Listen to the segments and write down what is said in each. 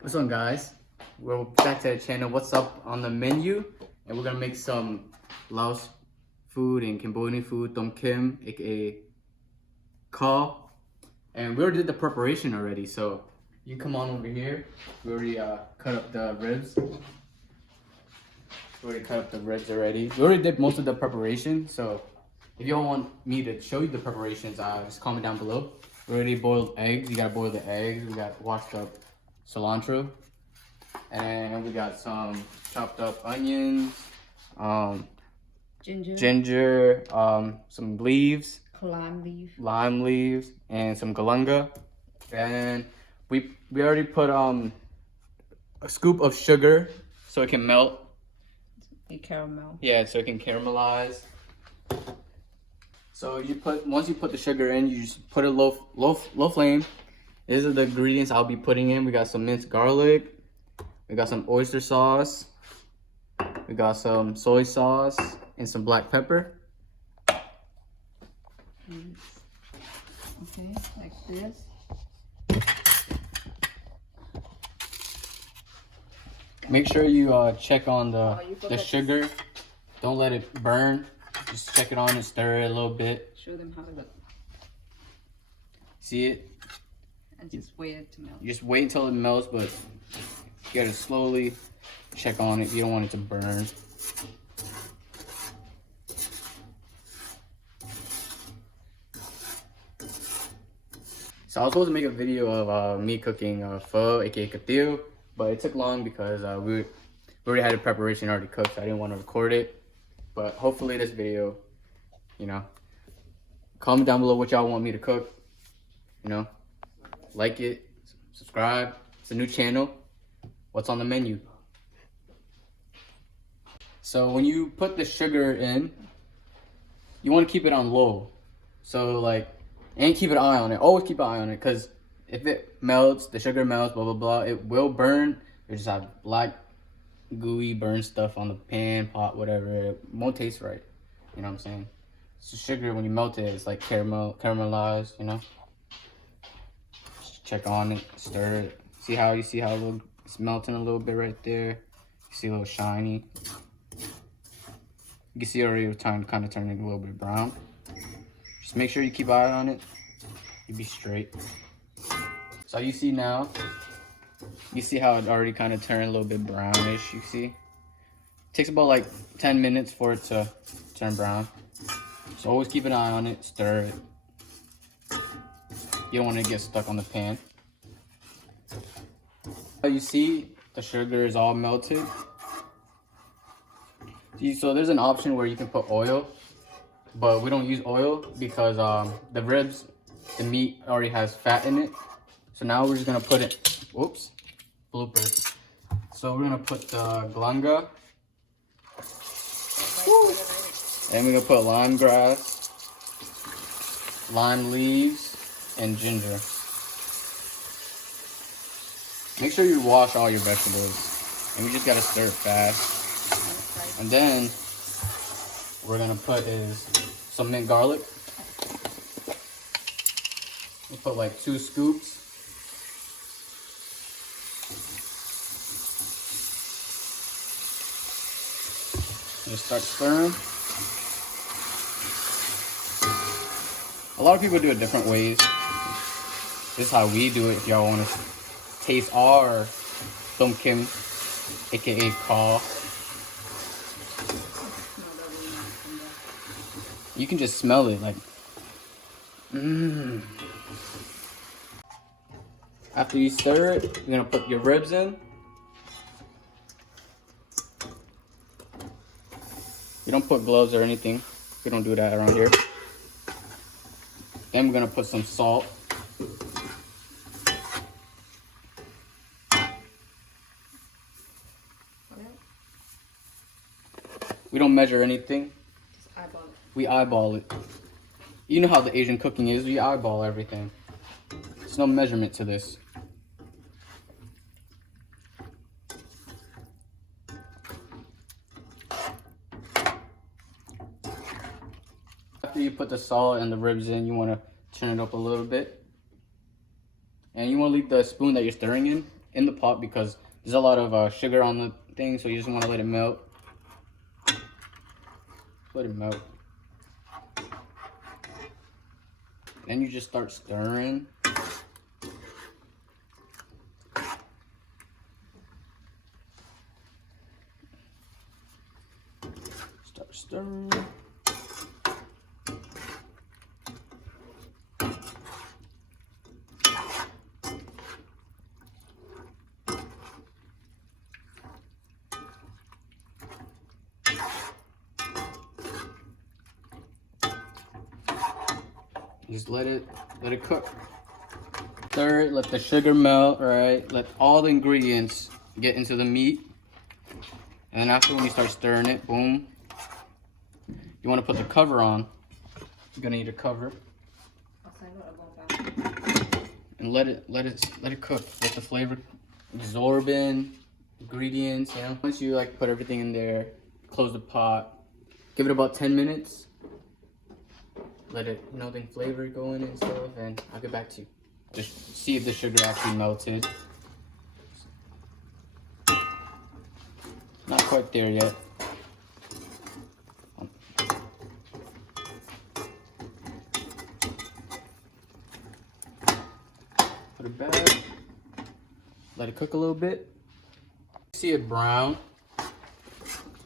What's up, guys? We're back to the channel. What's up on the menu? And we're gonna make some Laos food and Cambodian food, Thom Khame, aka Kaw. And we already did the preparation already, so you come on over here. We already cut up the ribs. We already did most of the preparation, so if y'all want me to show you the preparations, just comment down below. We already boiled eggs. You gotta boil the eggs. We got washed up cilantro, and we got some chopped up onions, ginger, some leaves, lime leaves, and some galanga. And we already put a scoop of sugar so it can melt. Caramel. Yeah, so it can caramelize. So once you put the sugar in, you just put it low flame. These are the ingredients I'll be putting in. We got some minced garlic. We got some oyster sauce. We got some soy sauce and some black pepper. Okay, like this. Make sure you check on the sugar. Don't let it burn. Just check it on and stir it a little bit. Show them how to look. See it? And just wait it to melt. You just wait until it melts, but you gotta slowly check on it. You don't want it to burn. So I was supposed to make a video of me cooking pho, aka Kaffir, but it took long because we already had a preparation already cooked, so I didn't want to record it. But hopefully this video, comment down below what y'all want me to cook. Like it, subscribe. It's a new channel. What's on the menu? So when you put the sugar in, you want to keep it on low. So and keep an eye on it. Always keep an eye on it, because if it melts, the sugar melts, blah, blah, blah, it will burn. You just have black, gooey, burn stuff on the pan, pot, whatever. It won't taste right. You know what I'm saying? So sugar, when you melt it, it's like caramelized, Just check on it, stir it. See how it's melting a little bit right there. You see a little shiny. You can see already it's kind of turning a little bit brown. Just make sure you keep an eye on it. You'll be straight. So you see now, you see how it already kind of turned a little bit brownish, you see? It takes about like 10 minutes for it to turn brown. So always keep an eye on it, stir it. You don't want to get stuck on the pan. You see the sugar is all melted. So there's an option where you can put oil, but we don't use oil because the ribs, the meat already has fat in it. So now we're just gonna put it, whoops, blooper. So we're gonna put the galanga. And we're gonna put lemongrass, lime leaves, and ginger. Make sure you wash all your vegetables. And we just gotta stir it fast. And then we're gonna put some mint garlic. We'll put like 2 scoops. Just start stirring. A lot of people do it different ways. This is how we do it. If y'all want to taste our Thom Khame, aka Kaw, you can just smell it like. After you stir it, you're gonna put your ribs in. You don't put gloves or anything. We don't do that around here. Then we're gonna put some salt. We don't measure anything. Just eyeball it. We eyeball it. You know how the Asian cooking is. We eyeball everything. There's no measurement to this. After you put the salt and the ribs in, you want to turn it up a little bit. And you want to leave the spoon that you're stirring in in the pot because there's a lot of sugar on the thing, so you just want to let it melt. Let it melt. Then you just start stirring. Start stirring. Just let it cook. Stir it, let the sugar melt, right? Let all the ingredients get into the meat. And then after when you start stirring it, boom. You want to put the cover on. You're gonna need a cover. And let it cook. Let the flavor absorb in ingredients, you know. Once you like put everything in there, close the pot. Give it about 10 minutes. Let it, you know, the flavor go in and stuff, and I'll get back to you. Just see if the sugar actually melted. Not quite there yet. Put it back. Let it cook a little bit. See it brown.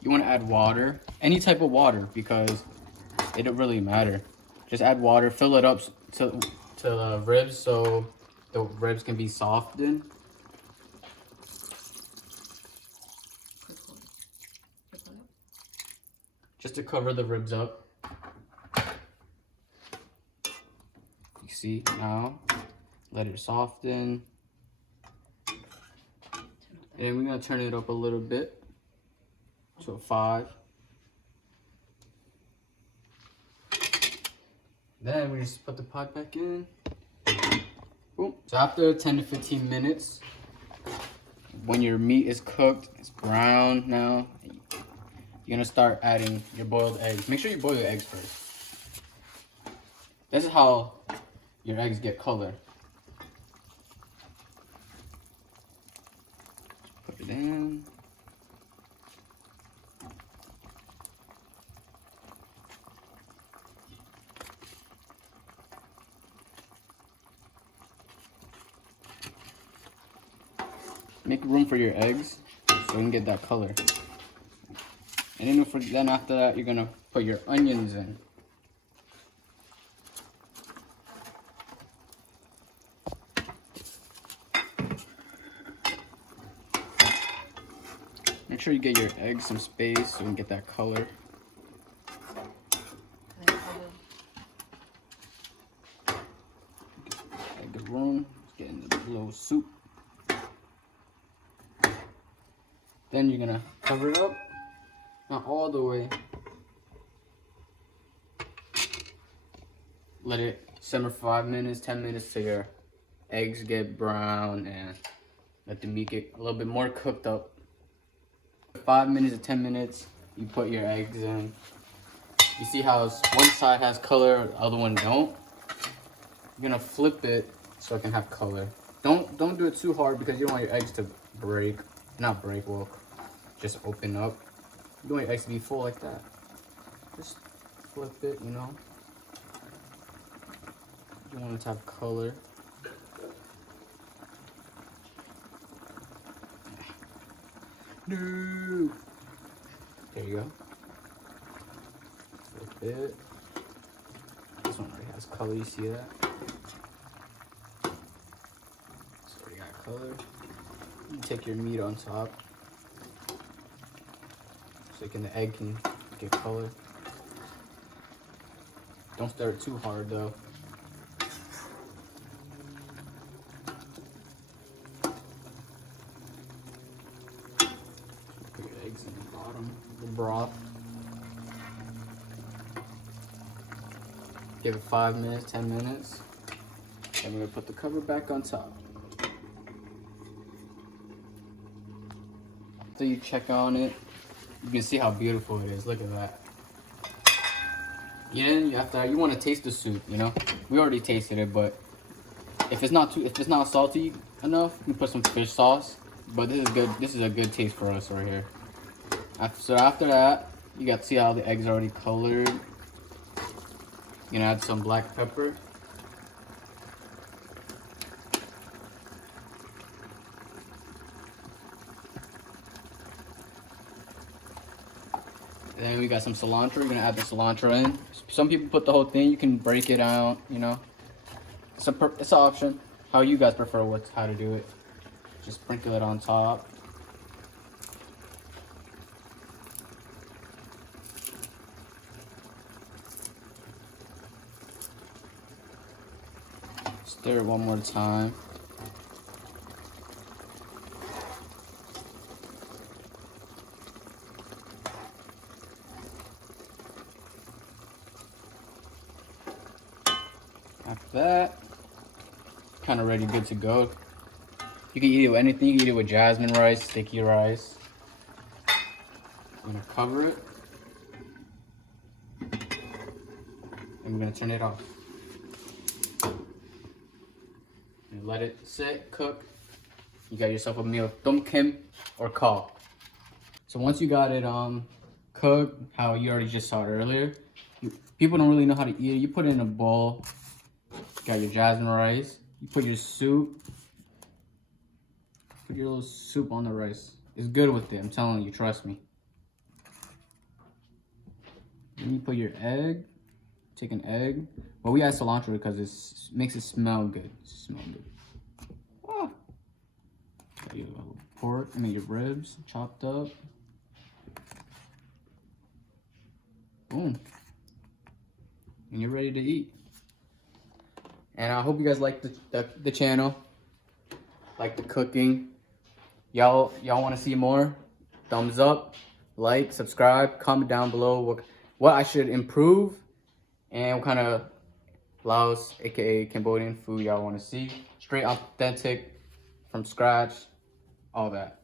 You want to add water, any type of water, because it don't really matter. Just add water, fill it up to the ribs so the ribs can be softened. Just to cover the ribs up. You see now, let it soften. And we're gonna turn it up a little bit to a 5. Then we just put the pot back in. Boom. So after 10 to 15 minutes, when your meat is cooked, it's brown now, you're gonna start adding your boiled eggs. Make sure you boil your eggs first. This is how your eggs get color. Put it in. Make room for your eggs so you can get that color. And then after that, you're gonna put your onions in. Make sure you get your eggs some space so you can get that color. Good room. Get in the little soup. Then you're gonna cover it up, not all the way. Let it simmer for 5 minutes, 10 minutes till your eggs get brown and let the meat get a little bit more cooked up. 5 minutes to 10 minutes, you put your eggs in. You see how one side has color, the other one don't? You're gonna flip it so it can have color. Don't do it too hard because you don't want your eggs to break. Not break, well, just open up. You don't want your eggs to be full like that. Just flip it, you know. You want it to have color. No. There you go. Flip it. This one already has color, you see that? It's already got color. You take your meat on top so the egg can get color. Don't stir it too hard though. Put your eggs in the bottom of the broth. Give it 5 minutes, 10 minutes. Then we're gonna put the cover back on top. So you check on it, you can see how beautiful it is. Look at that. Yeah, after that, you want to taste the soup, you know? We already tasted it, but If it's not salty enough, you can put some fish sauce. But this is good. This is a good taste for us right here. So after that, you got to see how the eggs are already colored. You're gonna add some black pepper. Then we got some cilantro. You're gonna add the cilantro in. Some people put the whole thing. You can break it out. You know, it's an option. How you guys prefer how to do it. Just sprinkle it on top. Stir it one more time. After that, kind of ready, good to go. You can eat it with anything. You can eat it with jasmine rice, sticky rice. I'm gonna cover it. And we're gonna turn it off. And let it sit, cook. You got yourself a meal of Thom Khame or Kaffir. So once you got it cooked, how you already just saw it earlier, people don't really know how to eat it. You put it in a bowl. Got your jasmine rice. You put your soup. Put your little soup on the rice. It's good with it. I'm telling you. Trust me. Then you put your egg. Take an egg. But we add cilantro because it makes it smell good. Ah. Got your pork. Your ribs chopped up. Boom. And you're ready to eat. And I hope you guys like the channel, like the cooking. Y'all want to see more? Thumbs up, like, subscribe, comment down below what I should improve and what kind of Laos, aka Cambodian food y'all want to see. Straight authentic, from scratch, all that.